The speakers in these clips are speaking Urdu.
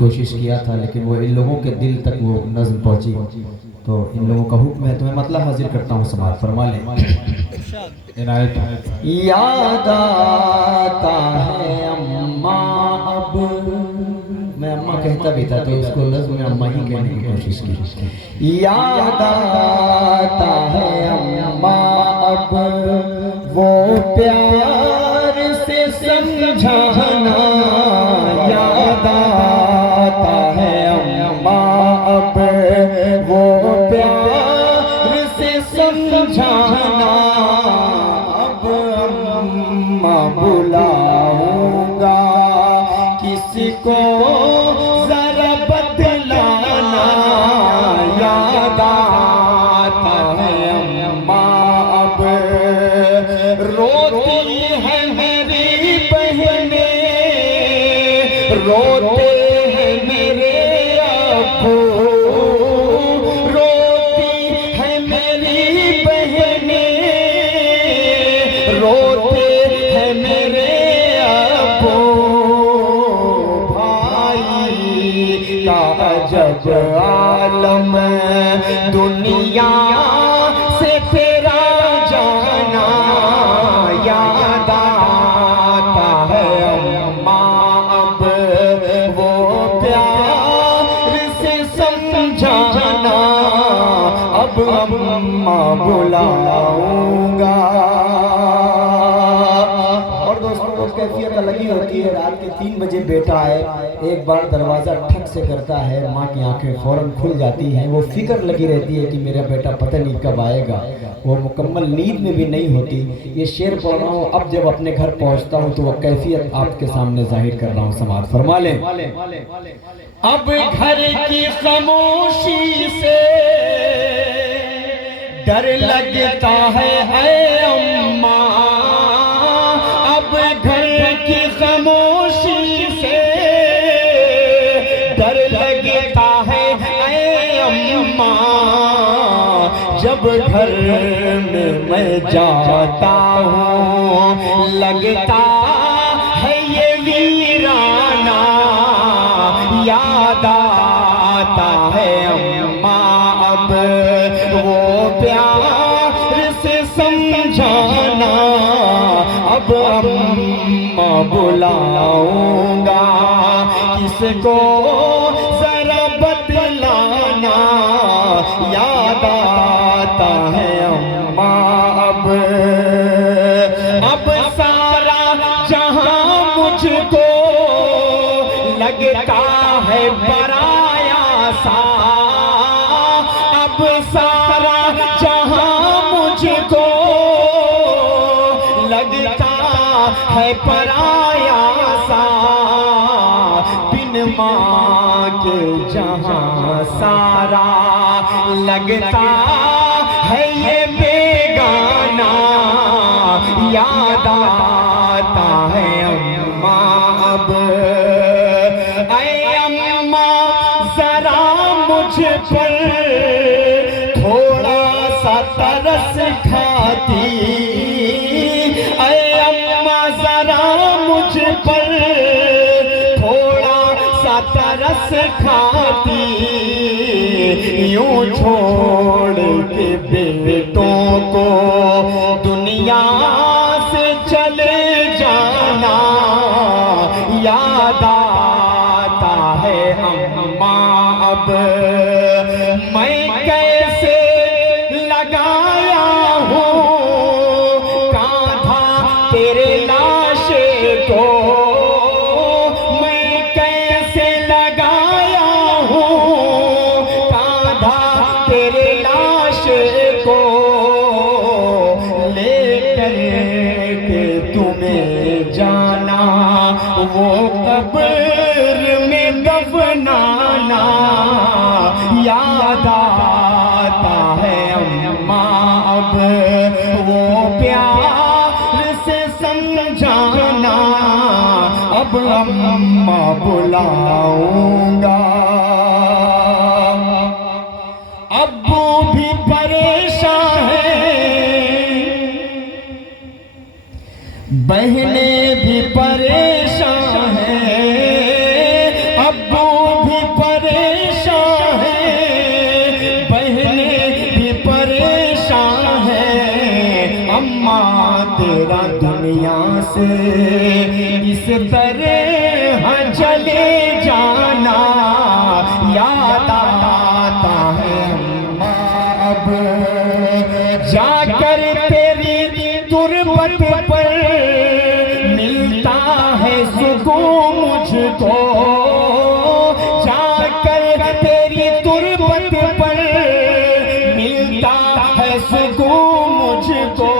کوشش کیا تھا لیکن وہ ان لوگوں کے دل تک وہ نظم پہنچی، تو ان لوگوں کا حکم ہے تو میں مطلب حاضر کرتا ہوں، سماعت فرما لیں۔ عنایت یاد آتا ہے اماں اب، میں اماں کہتا بھی تھا تو اس کو نظم میں اماں ہی کہنے کی کوشش کی۔ یاد آتا ہے اماں اب وہ پیار سے سمجھانا، یاد آتا ہے اماں اب وہ پیار سے سمجھانا، اب اماں بلاؤں گا کسی کو ذرا بدلانا، یاد آتا ہے اماں اب روتی ہے میری بہنیں، روتے ہیں میرے ابو، روتی ہے میری بہنیں، روتے ہیں میرے ابو، بھائی کا عجب عالم دنیا سے تیرا جانا، یاد آتا ہے اماں اب وہ پیار سے سمجھانا، اب اماں بلاؤں گا۔ اور دوستوں کو کیفیت الگ ہی ہوتی ہے، رات کے 3 بجے بیٹا آئے، ایک بار دروازہ ٹھک سے کرتا ہے، ماں کی آنکھیں فوراً کھل جاتی ہیں، وہ فکر لگی رہتی ہے کہ میرا بیٹا پتہ نہیں کب آئے گا، وہ مکمل نیند میں بھی نہیں ہوتی۔ یہ شعر پڑھ رہا ہوں، اب جب اپنے گھر پہنچتا ہوں تو وہ کیفیت آپ کے سامنے ظاہر کر رہا ہوں، سماعت فرما لیں۔ اب گھر کی خاموشی سے ڈر لگتا ہے اے اماں، اب گھر کی خاموشی سے ڈر لگتا ہے اے اماں، جب گھر میں جاتا ہوں لگتا ہے یہ ویرانہ، یاد آتا ہے اماں اب وہ پیار سے سمجھانا، اب اماں بلاؤں گا کس کو ذرا بدلانا، یاد آتا ہے اماں اب سارا جہاں مجھ کو لگتا ہے پرایا سا، اب سارا جہاں مجھ کو لگتا ہے پرایا سا، بن ماں کے جہاں سارا لگتا ہے یہ بیگانہ، یاد آتا ہے اماں اب اے اماں ذرا مجھ پر تھوڑا سا ترس کھاتی، اے اماں ذرا مجھ پر تھوڑا سا ترس کھاتی، یوں چھوڑ کے بیٹوں کو دنیا سے چلے جانا، یاد آتا ہے اماں اب میں کیسے لگایا ہوں کاندھا تیرے لاشے کو، میں کیسے لگایا ہوں کاندھا تیرے لاشے کو، لے کر کے تمہیں جانا وہ قبر میں دفنانا، یاد آتا ہے اماں اب وہ پیار سے سمجھانا، اب اماں بلاؤں گا۔ ابو بھی پریشان ہیں، بہنیں بھی پریشان ہیں، ابو اس طرح چلے جانا یاد آتا ہے اماں اب جا کر تیری تربت پر ملتا ہے سکون مجھ کو جا کر تیری تربت پر ملتا ہے سکون مجھ کو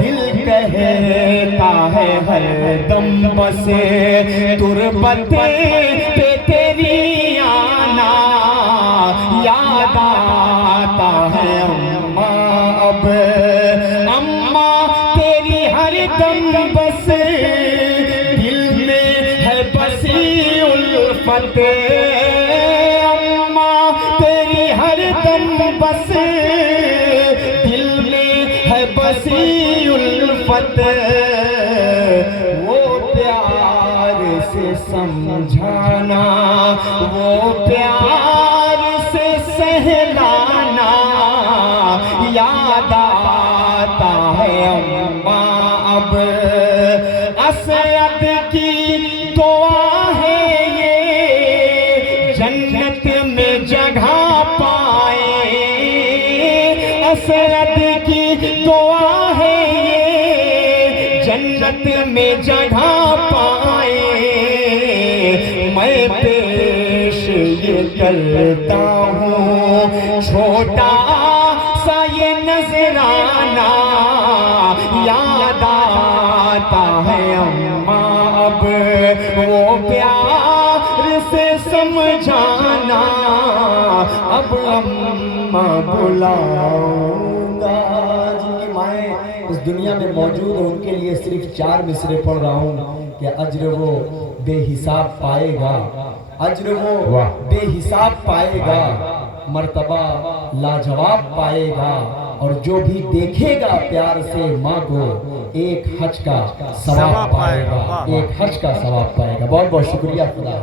دل کہتا ہے ہر دم بسے تربت پہ تیری آنا یاد آتا ہے اماں اب اماں تیری ہر دم بس دل میں ہے بسی الفت اماں تیری ہر دم بس دل میں ہے بسی الفت وہ پیار سے سمجھانا وہ پیار سے سہلانا یاد آتا ہے اماں اب اسعد کی دعا ہے یہ جنت میں جگہ پائے اسعد کی دعا ہے یہ جنت میں جگہ پائے میں پیش یہ کرتا ہوں چھوٹا سا یہ نذرانہ یاد آتا ہے اماں اب وہ پیار سے سمجھانا اب اماں بلاؤں گا جن کی مائیں اس دنیا میں موجود ہیں ان کے لیے صرف 4 مصرے پڑھ رہا ہوں کہ اجر وہ بے حساب پائے گا اجر وہ بے حساب پائے گا مرتبہ لاجواب پائے گا اور جو بھی دیکھے گا پیار سے ماں کو ایک حج کا ثواب پائے گا ایک حج کا ثواب پائے گا بہت بہت شکریہ خدا